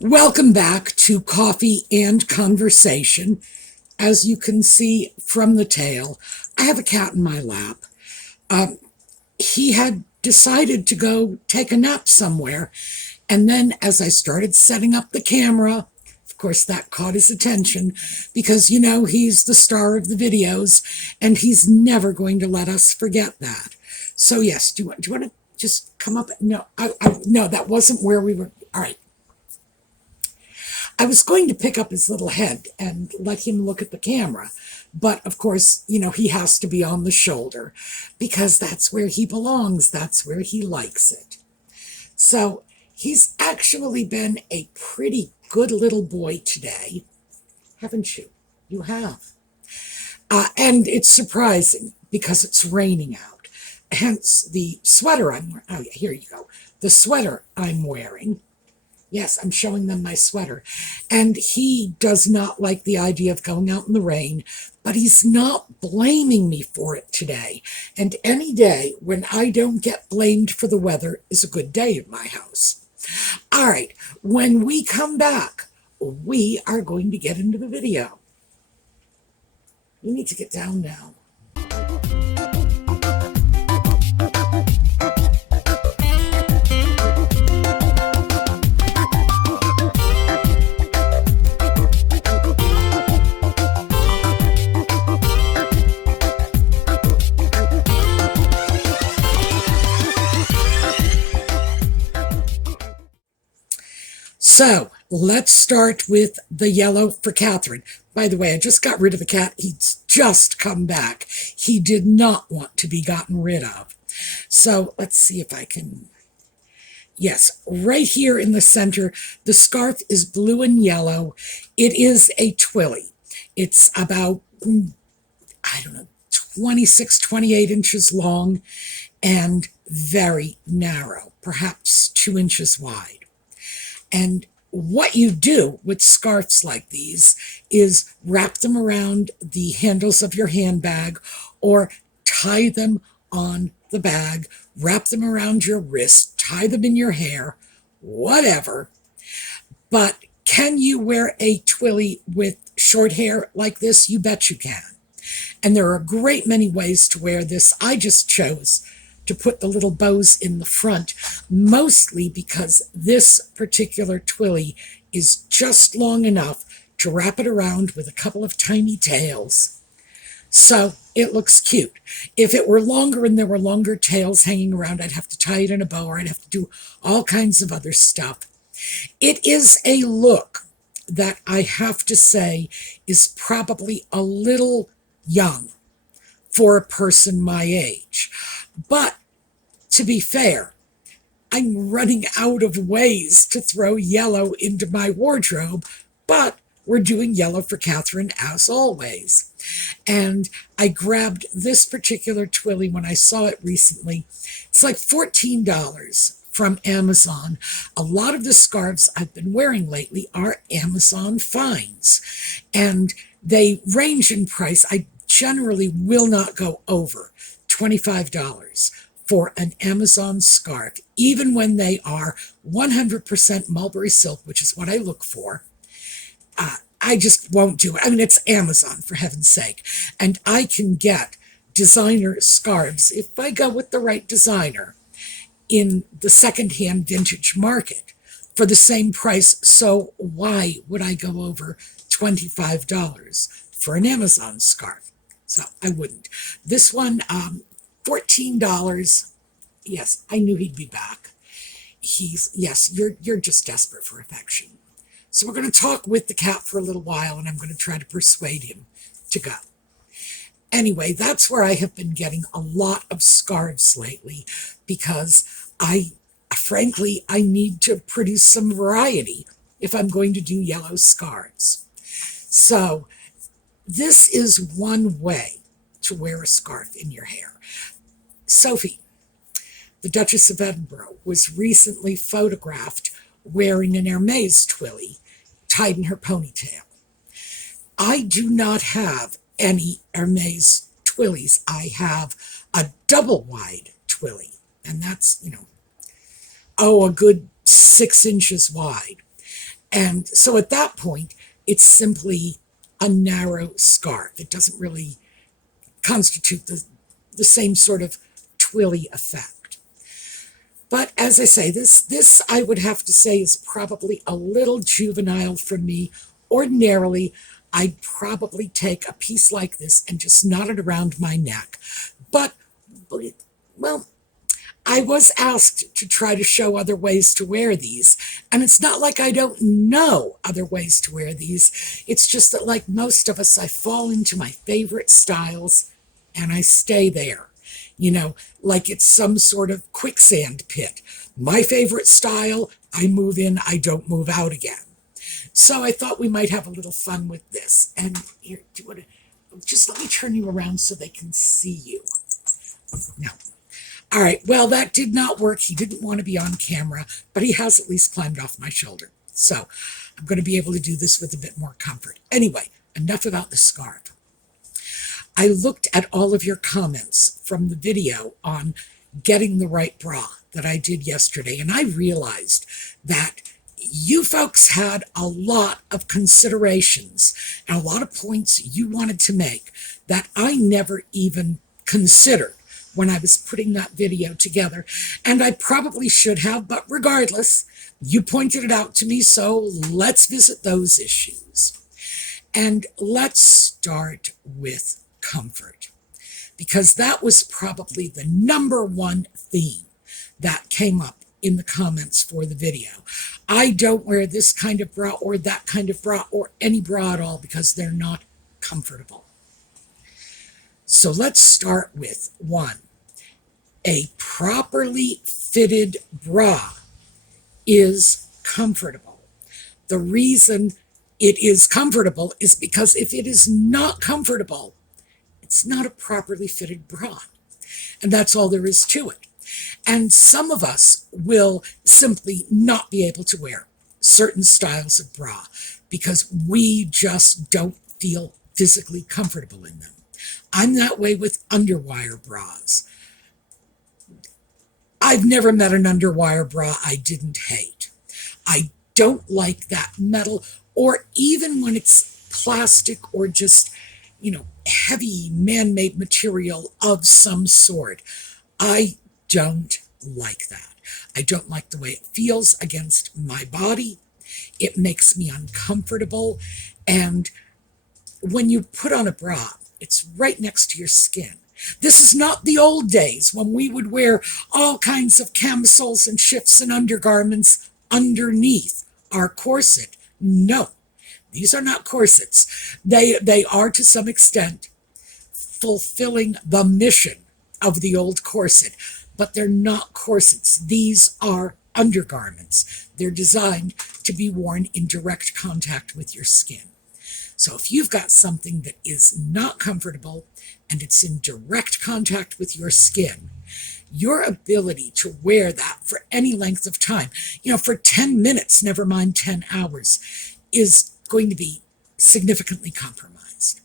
Welcome back to Coffee and Conversation. As you can see from the tail, I have a cat in my lap. He had decided to go take a nap somewhere, and then as I started setting up the camera, of course that caught his attention because, you know, he's the star of the videos, and he's never going to let us forget that. So yes, do you want to just come up? No, no, that wasn't where we were. All right. I was going to pick up his little head and let him look at the camera. But of course, you know, he has to be on the shoulder because that's where he belongs. That's where he likes it. So he's actually been a pretty good little boy today. Haven't you? You have. And it's surprising because it's raining out. Hence the sweater I'm wearing. Oh, yeah, here you go. The sweater I'm wearing. Yes, I'm showing them my sweater. And he does not like the idea of going out in the rain, but he's not blaming me for it today. And any day when I don't get blamed for the weather is a good day in my house. All right, when we come back, we are going to get into the video. You need to get down now. So let's start with the yellow for Catherine. By the way, I just got rid of the cat. He's just come back. He did not want to be gotten rid of. So let's see if I can. Yes, right here in the center, the scarf is blue and yellow. It is a twillie. It's about, I don't know, 26, 28 inches long and very narrow, perhaps 2 inches wide. And what you do with scarves like these is wrap them around the handles of your handbag or tie them on the bag, wrap them around your wrist, tie them in your hair, whatever. But can you wear a twillie with short hair like this? You bet you can. And there are a great many ways to wear this. I just chose to put the little bows in the front, mostly because this particular twillie is just long enough to wrap it around with a couple of tiny tails. So it looks cute. If it were longer and there were longer tails hanging around, I'd have to tie it in a bow or I'd have to do all kinds of other stuff. It is a look that I have to say is probably a little young for a person my age. But to be fair, I'm running out of ways to throw yellow into my wardrobe, but we're doing yellow for Catherine as always. And I grabbed this particular twillie when I saw it recently. It's like $14 from Amazon. A lot of the scarves I've been wearing lately are Amazon finds, and they range in price. I generally will not go over $25 for an Amazon scarf, even when they are 100% mulberry silk, which is what I look for. I just won't do it. I mean, it's Amazon, for heaven's sake. And I can get designer scarves, if I go with the right designer, in the secondhand vintage market for the same price. So why would I go over $25 for an Amazon scarf? So I wouldn't. This one, $14. Yes, I knew he'd be back. Yes, you're just desperate for affection. So we're going to talk with the cat for a little while, and I'm going to try to persuade him to go. Anyway, that's where I have been getting a lot of scarves lately because frankly, I need to produce some variety if I'm going to do yellow scarves. So this is one way to wear a scarf in your hair. Sophie, the Duchess of Edinburgh, was recently photographed wearing an Hermes twillie tied in her ponytail. I do not have any Hermes twillies. I have a double wide twillie, and that's, a good 6 inches wide. And so at that point, it's simply a narrow scarf. It doesn't really constitute the same sort of twillie effect. But as I say, this I would have to say is probably a little juvenile for me. Ordinarily, I'd probably take a piece like this and just knot it around my neck. But, well, I was asked to try to show other ways to wear these, and it's not like I don't know other ways to wear these. It's just that, like most of us, I fall into my favorite styles, and I stay there. You know, like it's some sort of quicksand pit. My favorite style, I move in, I don't move out again. So I thought we might have a little fun with this. And here, do you want to, just let me turn you around so they can see you. No. All right, well, that did not work. He didn't want to be on camera, but he has at least climbed off my shoulder. So I'm going to be able to do this with a bit more comfort. Anyway, enough about the scarf. I looked at all of your comments from the video on getting the right bra that I did yesterday, and I realized that you folks had a lot of considerations and a lot of points you wanted to make that I never even considered when I was putting that video together, and I probably should have, but regardless, you pointed it out to me, so let's visit those issues. And let's start with comfort, because that was probably the number one theme that came up in the comments for the video. I don't wear this kind of bra or that kind of bra or any bra at all because they're not comfortable. So let's start with one. A properly fitted bra is comfortable. The reason it is comfortable is because if it is not comfortable, it's not a properly fitted bra. And that's all there is to it. And some of us will simply not be able to wear certain styles of bra because we just don't feel physically comfortable in them. I'm that way with underwire bras. I've never met an underwire bra I didn't hate. I don't like that metal, or even when it's plastic or just, heavy man-made material of some sort. I don't like that. I don't like the way it feels against my body. It makes me uncomfortable. And when you put on a bra, it's right next to your skin. This is not the old days when we would wear all kinds of camisoles and shifts and undergarments underneath our corset. No, these are not corsets. They are to some extent fulfilling the mission of the old corset, but they're not corsets. These are undergarments. They're designed to be worn in direct contact with your skin. So if you've got something that is not comfortable and it's in direct contact with your skin, your ability to wear that for any length of time, for 10 minutes, never mind 10 hours, is going to be significantly compromised.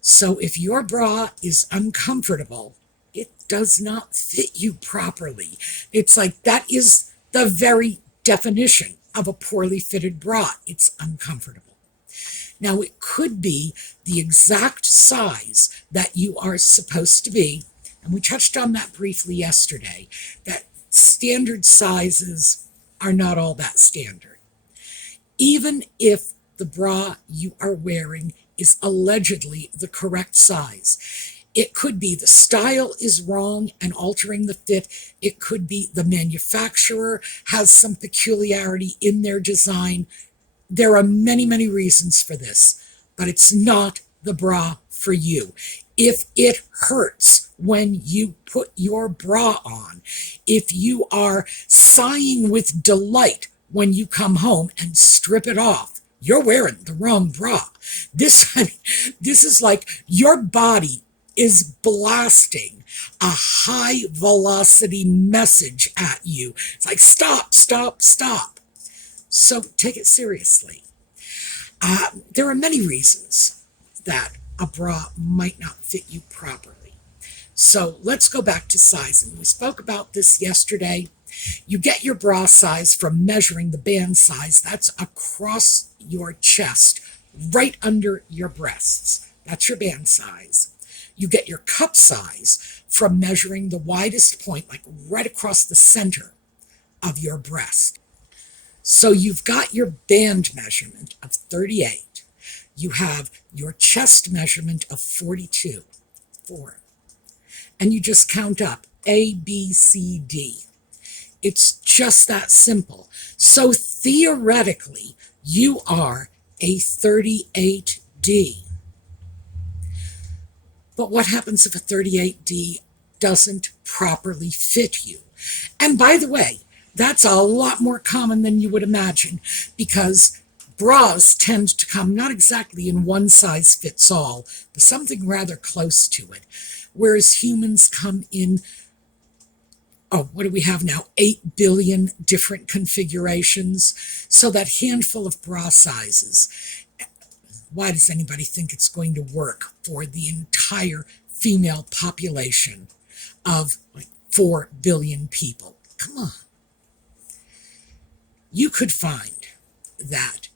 So if your bra is uncomfortable, it does not fit you properly. It's like that is the very definition of a poorly fitted bra. It's uncomfortable. Now, it could be the exact size that you are supposed to be, and we touched on that briefly yesterday, that standard sizes are not all that standard. Even if the bra you are wearing is allegedly the correct size, it could be the style is wrong and altering the fit. It could be the manufacturer has some peculiarity in their design. There are many, many reasons for this, but it's not the bra for you. If it hurts when you put your bra on, if you are sighing with delight when you come home and strip it off, you're wearing the wrong bra. This is like your body is blasting a high velocity message at you. It's like, stop, stop, stop. So take it seriously. There are many reasons that a bra might not fit you properly. So let's go back to sizing. We spoke about this yesterday. You get your bra size from measuring the band size. That's across your chest, right under your breasts. That's your band size. You get your cup size from measuring the widest point, like right across the center of your breast. So you've got your band measurement of 38. You have your chest measurement of 42, 4. And you just count up A, B, C, D. It's just that simple. So theoretically, you are a 38D. But what happens if a 38D doesn't properly fit you? And by the way, that's a lot more common than you would imagine, because bras tend to come not exactly in one size fits all, but something rather close to it. Whereas humans come in, what do we have now? 8 billion different configurations. So that handful of bra sizes, why does anybody think it's going to work for the entire female population of like 4 billion people? Come on. You could find that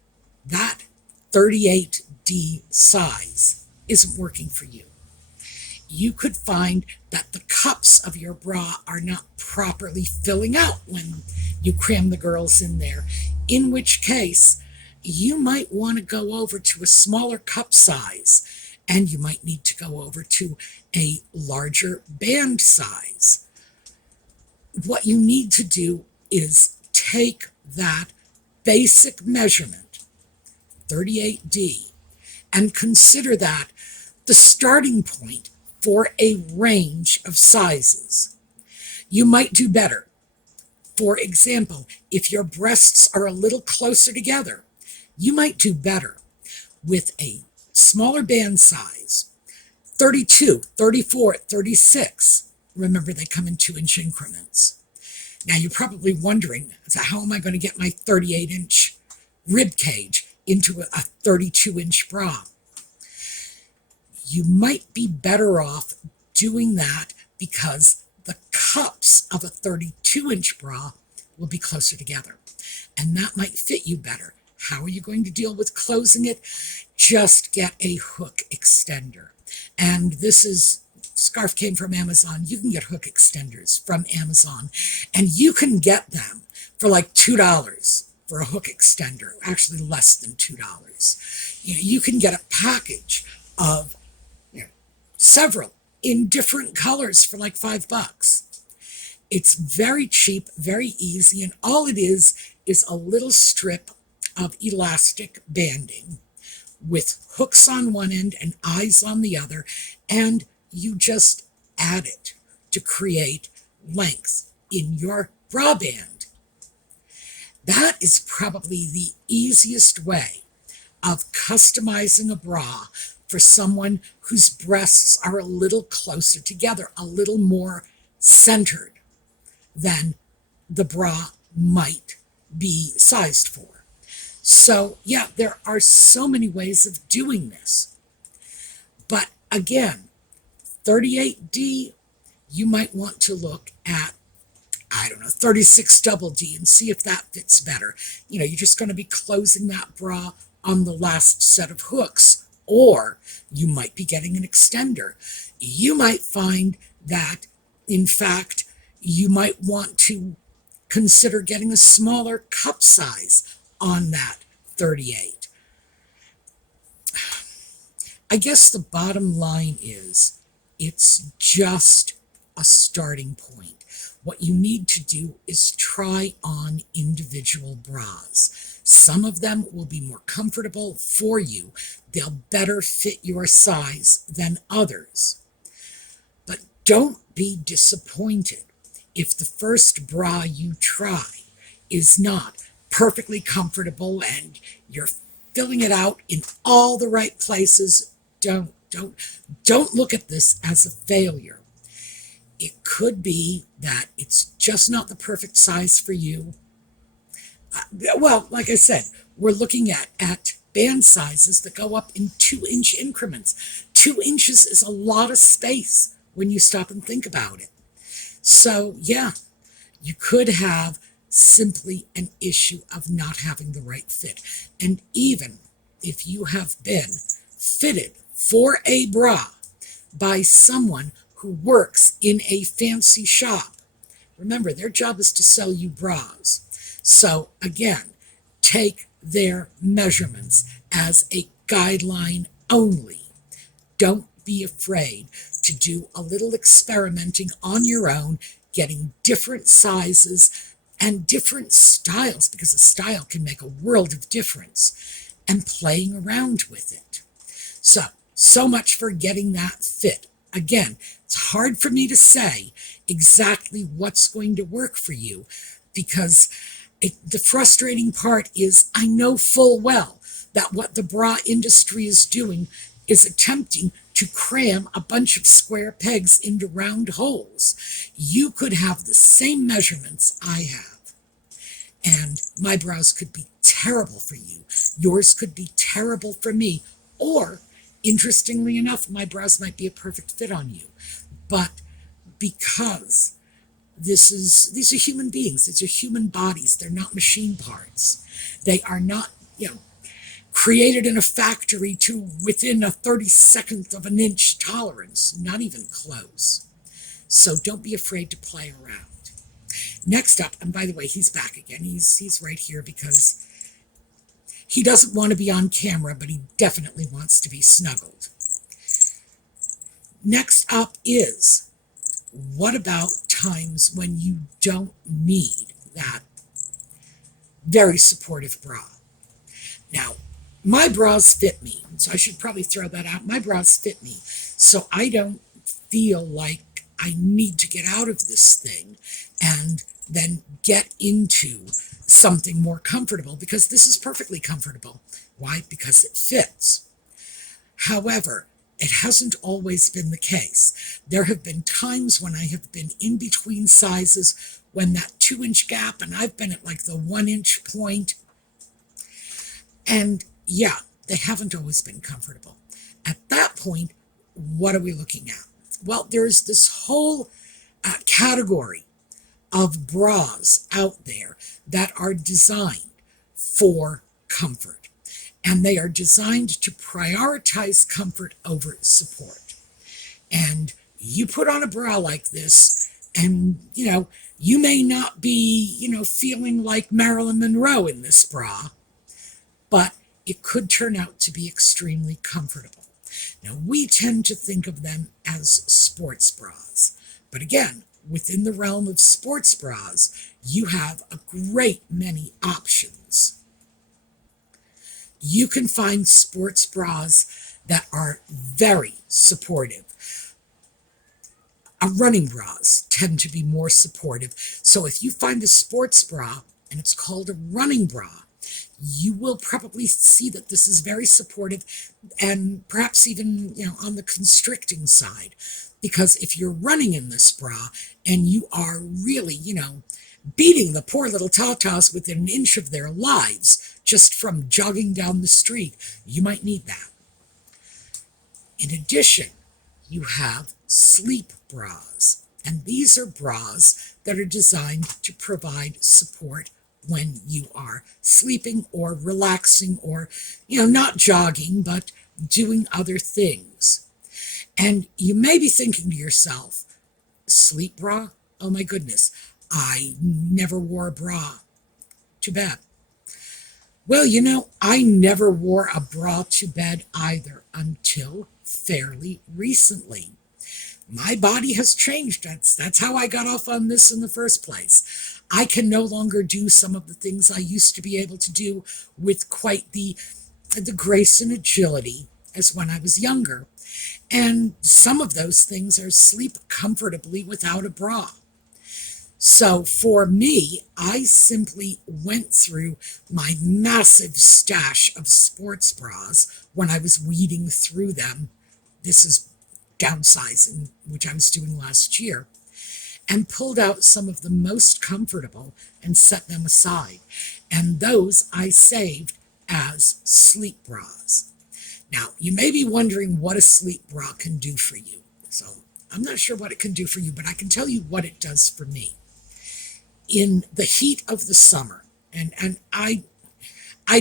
38D size isn't working for you. You could find that the cups of your bra are not properly filling out when you cram the girls in there, in which case you might want to go over to a smaller cup size, and you might need to go over to a larger band size. What you need to do is take that basic measurement, 38D, and consider that the starting point for a range of sizes. You might do better. For example, if your breasts are a little closer together, you might do better with a smaller band size, 32, 34, 36. Remember, they come in 2-inch increments. Now, you're probably wondering, so how am I going to get my 38-inch rib cage into a 32-inch bra? You might be better off doing that because the cups of a 32-inch bra will be closer together, and that might fit you better. How are you going to deal with closing it? Just get a hook extender. And this scarf came from Amazon. You can get hook extenders from Amazon, and you can get them for like $2 for a hook extender, actually less than $2. You can get a package of several in different colors for like $5. It's very cheap, very easy, and all it is a little strip of elastic banding with hooks on one end and eyes on the other, and you just add it to create length in your bra band. That is probably the easiest way of customizing a bra for someone whose breasts are a little closer together, a little more centered than the bra might be sized for. So yeah, there are so many ways of doing this. But again, 38D, you might want to look at, 36 double D and see if that fits better. You're just going to be closing that bra on the last set of hooks, or you might be getting an extender. You might find that, in fact, you might want to consider getting a smaller cup size on that 38. I guess the bottom line is it's just a starting point. What you need to do is try on individual bras. Some of them will be more comfortable for you. They'll better fit your size than others. But don't be disappointed if the first bra you try is not perfectly comfortable and you're filling it out in all the right places. Don't look at this as a failure. It could be that it's just not the perfect size for you. Well, like I said, we're looking at band sizes that go up in 2-inch increments. 2 inches is a lot of space when you stop and think about it. So yeah, You could have simply an issue of not having the right fit. And even if you have been fitted for a bra by someone who works in a fancy shop, remember, their job is to sell you bras. So again, take their measurements as a guideline only. Don't be afraid to do a little experimenting on your own, getting different sizes and different styles, because a style can make a world of difference, and playing around with it. So much for getting that fit. Again, it's hard for me to say exactly what's going to work for you, because the frustrating part is I know full well that what the bra industry is doing is attempting to cram a bunch of square pegs into round holes. You could have the same measurements I have, and my bras could be terrible for you. Yours could be terrible for me. Or, interestingly enough, my bras might be a perfect fit on you. But because these are human beings, these are human bodies, they're not machine parts. They are not, created in a factory to within a 32nd of an inch tolerance, not even close. So don't be afraid to play around. Next up, and by the way, he's back again. He's right here because he doesn't want to be on camera, but he definitely wants to be snuggled. Next up is, what about times when you don't need that very supportive bra? Now, my bras fit me, so I should probably throw that out. My bras fit me, so I don't feel like I need to get out of this thing and then get into something more comfortable, because this is perfectly comfortable. Why? Because it fits. However, it hasn't always been the case. There have been times when I have been in between sizes, when that 2-inch gap, and I've been at like the 1-inch point, and yeah, they haven't always been comfortable. At that point, what are we looking at? Well, there's this whole category of bras out there that are designed for comfort, and they are designed to prioritize comfort over support. And you put on a bra like this, and you may not be feeling like Marilyn Monroe in this bra, but it could turn out to be extremely comfortable. Now, we tend to think of them as sports bras, but again, within the realm of sports bras, you have a great many options. You can find sports bras that are very supportive. Running bras tend to be more supportive. So if you find a sports bra and it's called a running bra, you will probably see that this is very supportive, and perhaps even on the constricting side. Because if you're running in this bra and you are really, beating the poor little tatas within an inch of their lives just from jogging down the street, you might need that. In addition, you have sleep bras, and these are bras that are designed to provide support when you are sleeping or relaxing or, not jogging, but doing other things. And you may be thinking to yourself, sleep bra? Oh my goodness, I never wore a bra. Too bad. Well, I never wore a bra to bed either until fairly recently. My body has changed. That's how I got off on this in the first place. I can no longer do some of the things I used to be able to do with quite the grace and agility as when I was younger. And some of those things are sleep comfortably without a bra. So for me, I simply went through my massive stash of sports bras when I was weeding through them. This is downsizing, which I was doing last year, and pulled out some of the most comfortable and set them aside. And those I saved as sleep bras. Now, you may be wondering what a sleep bra can do for you. So I'm not sure what it can do for you, but I can tell you what it does for me. in the heat of the summer, and I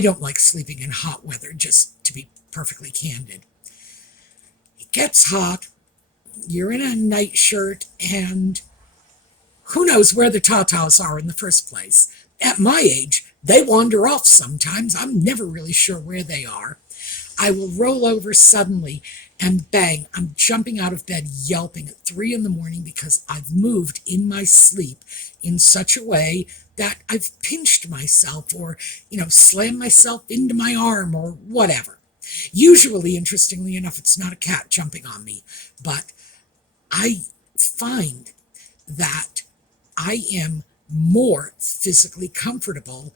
don't like sleeping in hot weather, just to be perfectly candid. It gets hot, you're in a nightshirt, and who knows where the tatas are in the first place. At my age, they wander off sometimes. I'm never really sure where they are. I will roll over suddenly and bang, I'm jumping out of bed yelping at 3 in the morning because I've moved in my sleep in such a way that I've pinched myself or, slammed myself into my arm or whatever. Usually, interestingly enough, it's not a cat jumping on me, but I find that I am more physically comfortable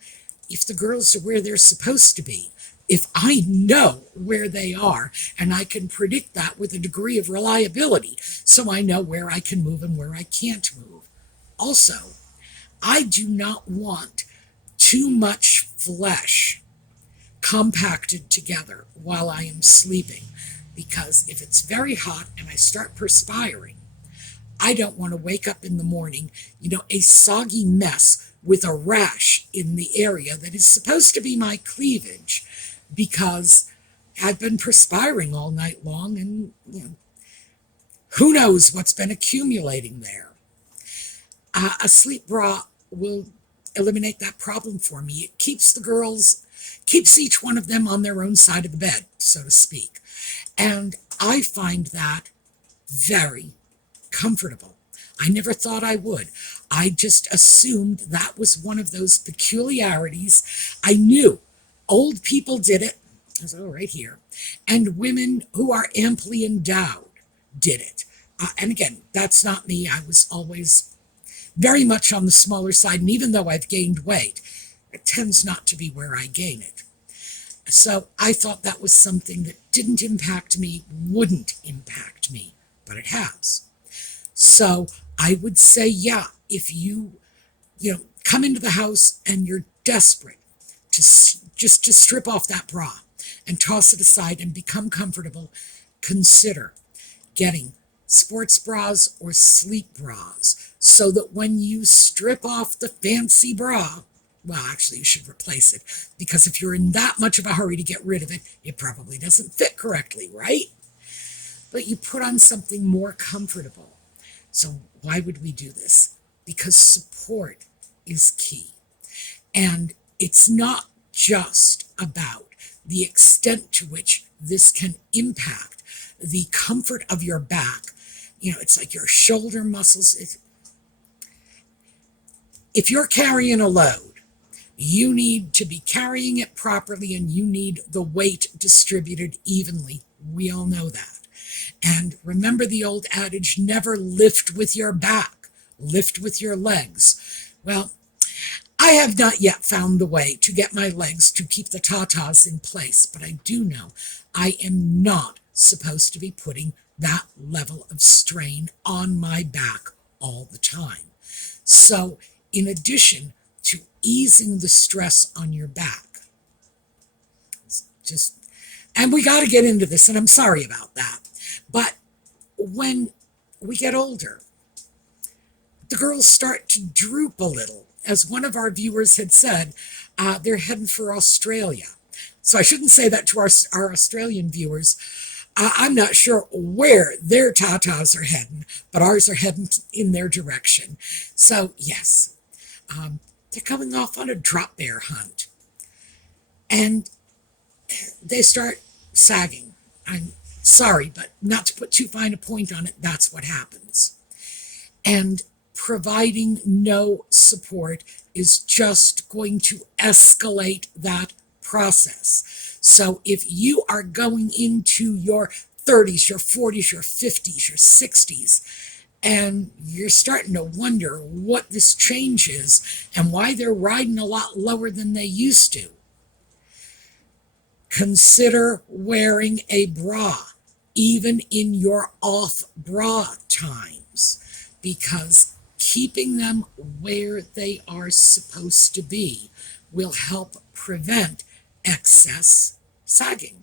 if the girls are where they're supposed to be. If I know where they are, and I can predict that with a degree of reliability, so I know where I can move and where I can't move. Also, I do not want too much flesh compacted together while I am sleeping, because if it's very hot and I start perspiring, I don't want to wake up in the morning, a soggy mess with a rash in the area that is supposed to be my cleavage, because I've been perspiring all night long and, who knows what's been accumulating there. A sleep bra will eliminate that problem for me. It keeps each one of them on their own side of the bed, so to speak. And I find that very comfortable. I never thought I would. I just assumed that was one of those peculiarities. I knew old people did it, right here, and women who are amply endowed did it. And again, that's not me. I was always very much on the smaller side, and even though I've gained weight, it tends not to be where I gain it. So I thought that was something that didn't impact me, wouldn't impact me, but it has. So I would say, yeah, if you come into the house and you're desperate to strip off that bra and toss it aside and become comfortable, consider getting sports bras or sleep bras so that when you strip off the fancy bra, well, actually, you should replace it, because if you're in that much of a hurry to get rid of it, it probably doesn't fit correctly, right? But you put on something more comfortable. So why would we do this? Because support is key. And it's not just about the extent to which this can impact the comfort of your back. It's like your shoulder muscles. If you're carrying a load, you need to be carrying it properly, and you need the weight distributed evenly. We all know that. And remember the old adage, never lift with your back, lift with your legs. Well, I have not yet found the way to get my legs to keep the tatas in place, but I do know I am not supposed to be putting that level of strain on my back all the time. So, in addition to easing the stress on your back, and we got to get into this, and I'm sorry about that, but when we get older, the girls start to droop a little. As one of our viewers had said, they're heading for Australia. So I shouldn't say that to our Australian viewers. I'm not sure where their tatas are heading, but ours are heading in their direction. So yes, they're coming off on a drop bear hunt. And they start sagging. I'm sorry, but not to put too fine a point on it, that's what happens. And providing no support is just going to escalate that process. So if you are going into your 30s, your 40s, your 50s, your 60s, and you're starting to wonder what this change is and why they're riding a lot lower than they used to, consider wearing a bra, even in your off bra times, because keeping them where they are supposed to be will help prevent excess sagging.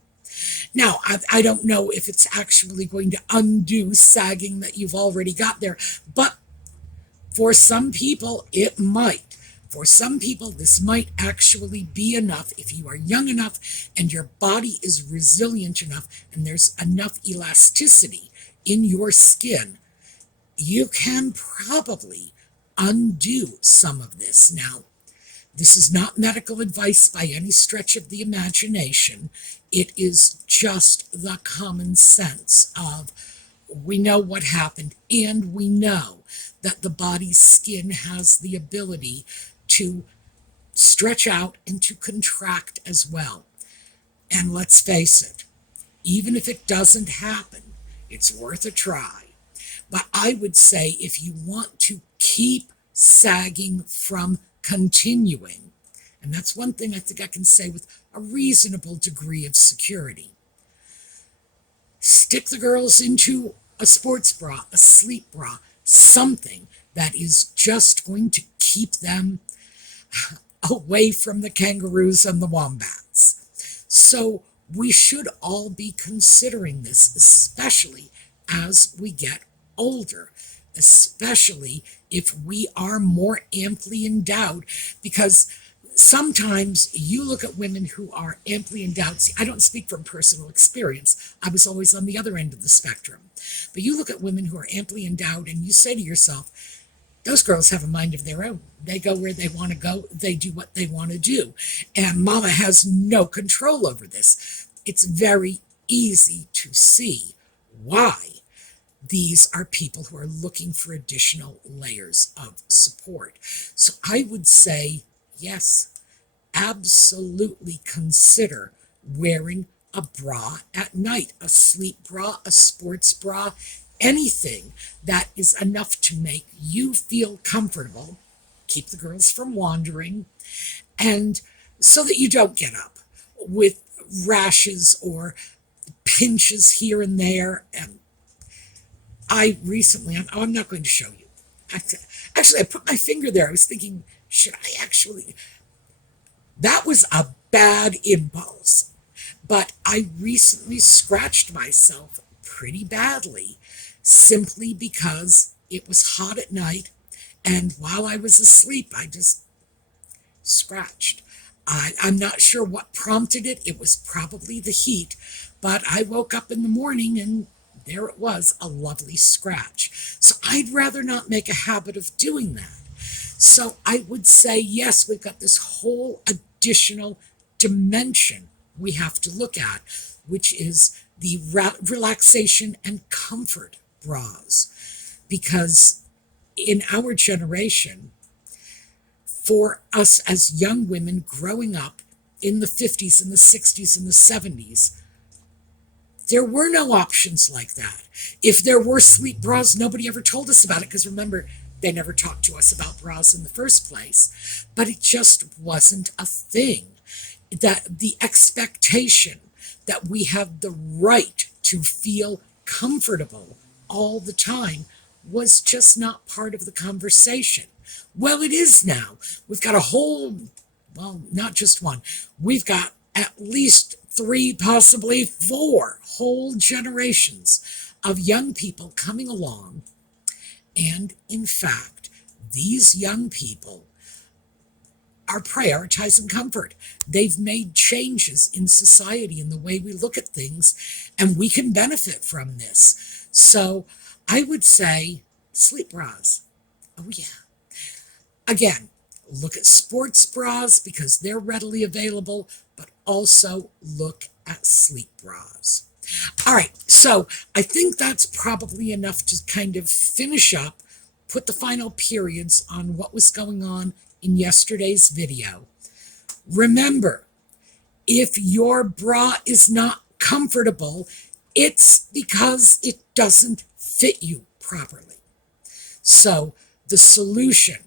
Now, I don't know if it's actually going to undo sagging that you've already got there, but For some people, it might. For some people, this might actually be enough if you are young enough and your body is resilient enough and there's enough elasticity in your skin. You can probably undo some of this. Now, this is not medical advice by any stretch of the imagination. It is just the common sense of we know what happened, and we know that the body's skin has the ability to stretch out and to contract as well. And let's face it, even if it doesn't happen, it's worth a try. But I would say if you want to keep sagging from continuing, and that's one thing I think I can say with a reasonable degree of security, stick the girls into a sports bra, a sleep bra, something that is just going to keep them away from the kangaroos and the wombats. So we should all be considering this, especially as we get older, especially if we are more amply endowed, because sometimes you look at women who are amply endowed. See, I don't speak from personal experience. I was always on the other end of the spectrum. But you look at women who are amply endowed and you say to yourself, those girls have a mind of their own. They go where they want to go. They do what they want to do. And mama has no control over this. It's very easy to see why these are people who are looking for additional layers of support. So I would say, yes, absolutely consider wearing a bra at night, a sleep bra, a sports bra, anything that is enough to make you feel comfortable, keep the girls from wandering, and so that you don't get up with rashes or pinches here and there. And I recently, I'm not going to show you. Actually, I put my finger there. I was thinking, should I actually? That was a bad impulse. But I recently scratched myself pretty badly simply because it was hot at night. And while I was asleep, I just scratched. I'm not sure what prompted it. It was probably the heat. But I woke up in the morning and there it was, a lovely scratch. So I'd rather not make a habit of doing that. So I would say, yes, we've got this whole additional dimension we have to look at, which is the relaxation and comfort bras. Because in our generation, for us as young women growing up in the 50s and the 60s and the 70s, there were no options like that. If there were sleep bras, nobody ever told us about it, because remember, they never talked to us about bras in the first place. But it just wasn't a thing. That the expectation that we have the right to feel comfortable all the time was just not part of the conversation. Well, it is now. We've got a whole, well, not just one. We've got at least 3, possibly 4 whole generations of young people coming along. And in fact, these young people are prioritizing comfort. They've made changes in society in the way we look at things, and we can benefit from this. So I would say sleep bras. Oh, yeah. Again, look at sports bras because they're readily available, but also look at sleep bras. All right, so I think that's probably enough to kind of finish up, put the final periods on what was going on in yesterday's video. Remember, if your bra is not comfortable, it's because it doesn't fit you properly. So the solution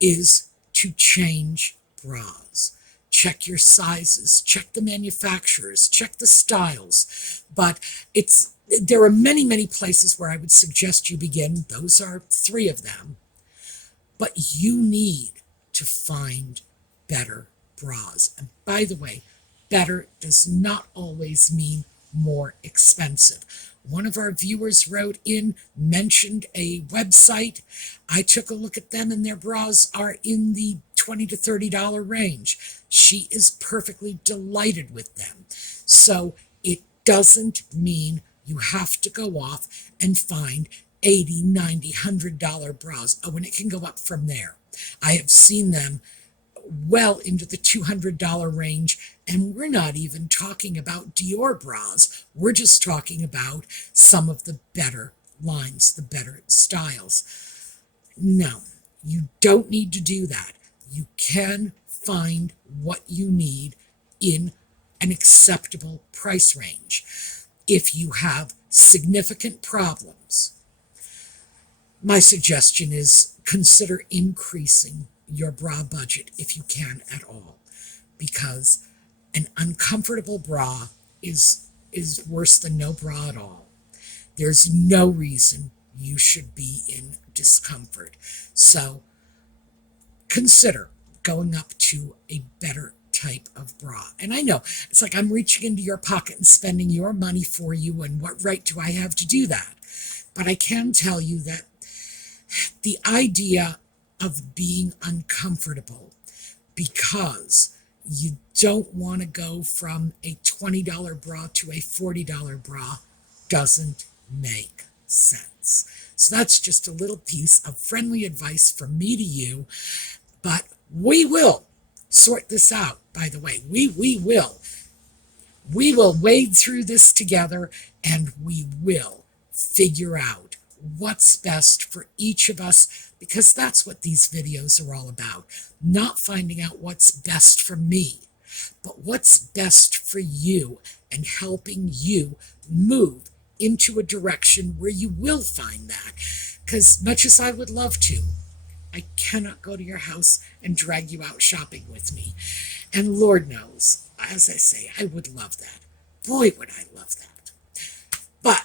is to change bras. Check your sizes, check the manufacturers, check the styles. But there are many, many places where I would suggest you begin. Those are 3 of them. But you need to find better bras. And by the way, better does not always mean more expensive. One of our viewers wrote in, mentioned a website. I took a look at them, and their bras are in the $20 to $30 range. She is perfectly delighted with them. So it doesn't mean you have to go off and find $80, $90, $100 bras. Oh, and it can go up from there. I have seen them well into the $200 range, and we're not even talking about Dior bras. We're just talking about some of the better lines, the better styles. No, you don't need to do that. You can find what you need in an acceptable price range. If you have significant problems, my suggestion is consider increasing your bra budget if you can at all, because an uncomfortable bra is worse than no bra at all. There's no reason you should be in discomfort. So consider going up to a better type of bra. And I know it's like I'm reaching into your pocket and spending your money for you, and what right do I have to do that? But I can tell you that the idea of being uncomfortable because you don't want to go from a $20 bra to a $40 bra doesn't make sense. So that's just a little piece of friendly advice from me to you. But we will sort this out, by the way. We will. We will wade through this together, and we will figure out what's best for each of us, because that's what these videos are all about. Not finding out what's best for me, but what's best for you, and helping you move into a direction where you will find that. Because much as I would love to, I cannot go to your house and drag you out shopping with me. And Lord knows, as I say, I would love that. Boy, would I love that. But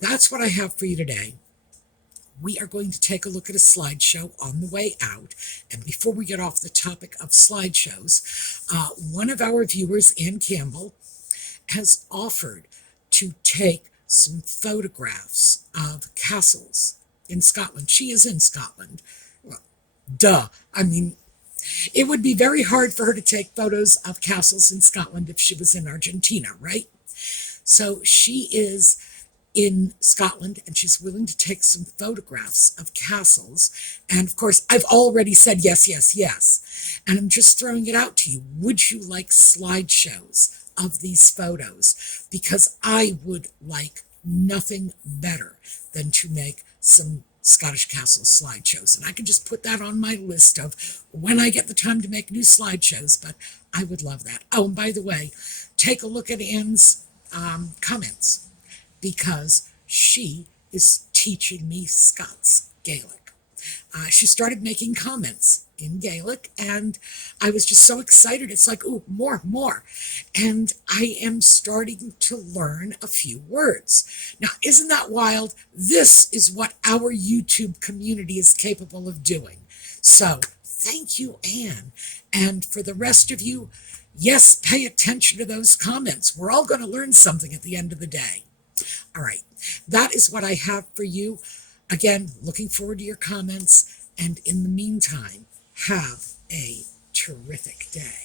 that's what I have for you today. We are going to take a look at a slideshow on the way out. And before we get off the topic of slideshows, one of our viewers, Ann Campbell, has offered to take some photographs of castles in Scotland. She is in Scotland. Well, duh. I mean, it would be very hard for her to take photos of castles in Scotland if she was in Argentina, right? So she is in Scotland, and she's willing to take some photographs of castles. And of course, I've already said yes, yes, yes. And I'm just throwing it out to you. Would you like slideshows of these photos? Because I would like nothing better than to make some Scottish castle slideshows. And I can just put that on my list of when I get the time to make new slideshows, but I would love that. Oh, and by the way, take a look at Anne's comments, because she is teaching me Scots Gaelic. She started making comments in Gaelic, and I was just so excited. It's like, ooh, more. And I am starting to learn a few words. Now, isn't that wild? This is what our YouTube community is capable of doing. So thank you, Anne. And for the rest of you, yes, pay attention to those comments. We're all going to learn something at the end of the day. All right, that is what I have for you. Again, looking forward to your comments. And in the meantime, have a terrific day.